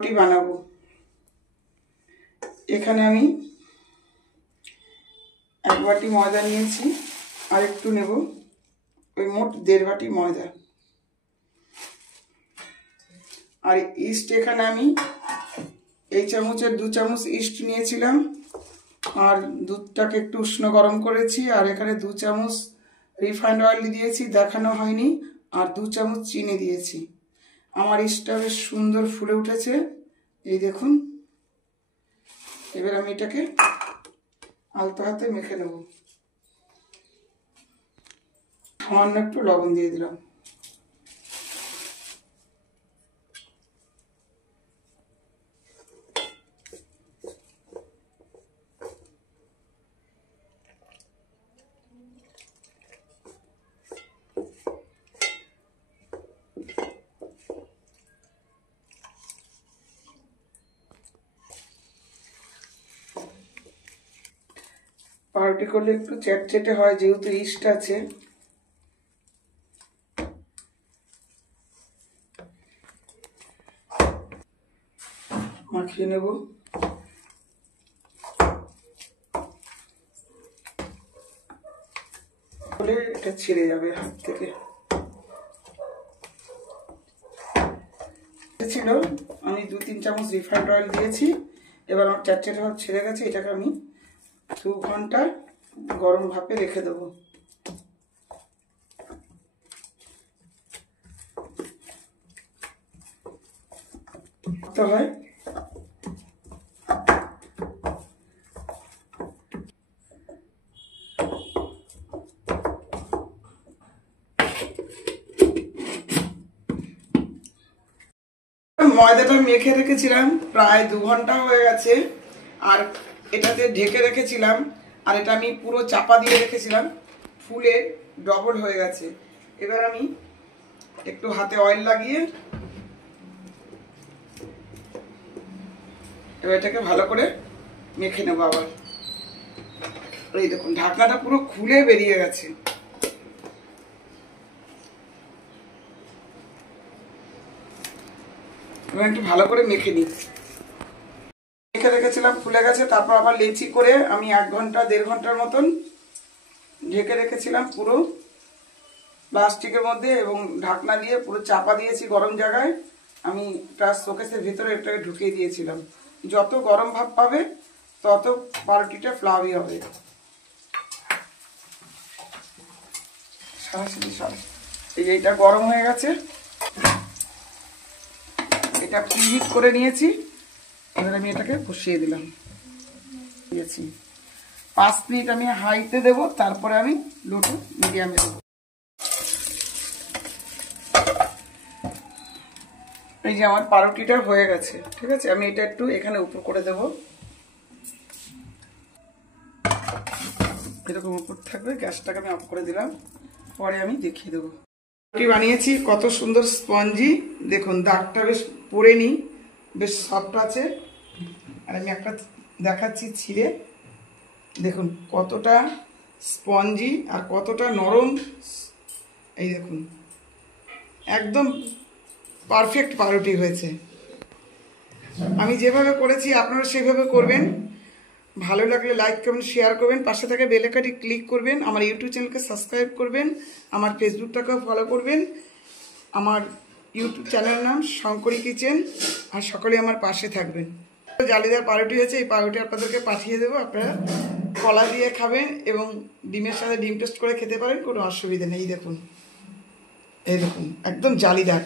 রুটি বানাবো। এখানে আমি 1 বাটি ময়দা নিয়েছি, আর একটু নেব, ওই মোট 1.5 বাটি ময়দা। আর ইস্ট এখানে আমি এই চামচের 2 চামচ ইস্ট নিয়েছিলাম, আর দুধটাকে একটু উষ্ণ গরম করেছি। আর এখানে 2 চামচ রিফাইন্ড অয়েল দিয়েছি, দেখানো হয়নি, আর 2 চামচ চিনি দিয়েছি। আমার ইস্টটা বেশ সুন্দর ফুলে উঠেছে, এই দেখুন। এবার আমি এটাকে আলতো হাতে মেখে নেব। সামান্য একটু লবণ দিয়ে দিলাম। পাউরুটি করলে একটু চ্যাটচেটে হয়, যেহেতু ইস্ট আছে। মাখিয়ে নেব। বলে এটা ছিঁড়ে যাবে হাত থেকে। ছিল আমি 2-3 চামচ রিফাইন্ড অয়েল দিয়েছি। এবার আমার চ্যাটচেটে ভাব ছেড়ে গেছে। এটাকে আমি 2 ঘন্টা গরম ভাপে রেখে দেবো। তো হয় ময়দাটা মেখে রেখেছিলাম, প্রায় 2 ঘন্টা হয়ে গেছে। আর এটাতে ঢেকে রেখেছিলাম, আর এটা আমি পুরো চাপা দিয়ে রেখেছিলাম, ফুলে ডবল হয়ে গেছে। এবার আমি একটু হাতে অয়েল লাগিয়ে এবার এটাকে ভালো করে মেখে নেবো আবার। এই দেখুন, ঢাকনাটা পুরো খুলে বেরিয়ে গেছে। এবার একটু ভালো করে মেখে নিই। মেখে রেখেছিলাম, ফুলে গেছে। তারপর আবার লেচি করে আমি 1 ঘন্টা 1.5 ঘন্টার মতন ঢেকে রেখেছিলাম পুরো প্লাস্টিকের মধ্যে, এবং ঢাকনা দিয়ে পুরো চাপা দিয়েছি গরম জায়গায়। আমি প্লাস শোকেসের ভিতরে এটাকে ঢুকিয়ে দিয়েছিলাম। যত গরম ভাব পাবে তত পাউরুটিটা ফ্লাফি হবে। এই যে এটা গরম হয়ে গেছে, এটা প্রিহিট করে নিয়েছি। এবার আমি এটাকে বসিয়ে দিলাম। 5 মিনিট আমি হাইতে দেব, তারপরে আমি লোটে মিডিয়ামে দেবো। এই যে আমার পাউরুটিটা হয়ে গেছে, ঠিক আছে। আমি এটা একটু এখানে উপর করে দেব, এরকম উপর থাকবে। গ্যাসটাকে আমি অফ করে দিলাম, পরে আমি দেখিয়ে দেবো। রুটি বানিয়েছি, কত সুন্দর স্পঞ্জি। দেখুন দাগটা বেশ পড়েনি, বেশ সফট আছে। আর আমি একটা দেখাচ্ছি ছিঁড়ে, দেখুন কতটা স্পঞ্জি আর কতটা নরম। এই দেখুন, একদম পারফেক্ট পাউরুটি হয়েছে। আমি যেভাবে করেছি আপনারা সেভাবে করবেন। ভালো লাগলে লাইক কমেন্ট শেয়ার করবেন, পাশে থাকা বেল আইকনটি ক্লিক করবেন, আমার ইউটিউব চ্যানেলকে সাবস্ক্রাইব করবেন, আমার ফেসবুকটাকেও ফলো করবেন। আমার ইউটিউব চ্যানেলের নাম শঙ্করী কিচেন। আর সকলে আমার পাশে থাকবেন। জালিদার পাউরুটি হয়েছে, এই পাউরুটি আপনাদেরকে পাঠিয়ে দেবো। আপনারা কলা দিয়ে খাবেন এবং ডিমের সাথে ডিম টোস্ট করে খেতে পারেন, কোনো অসুবিধা নেই। দেখুন, এই দেখুন একদম জালিদার।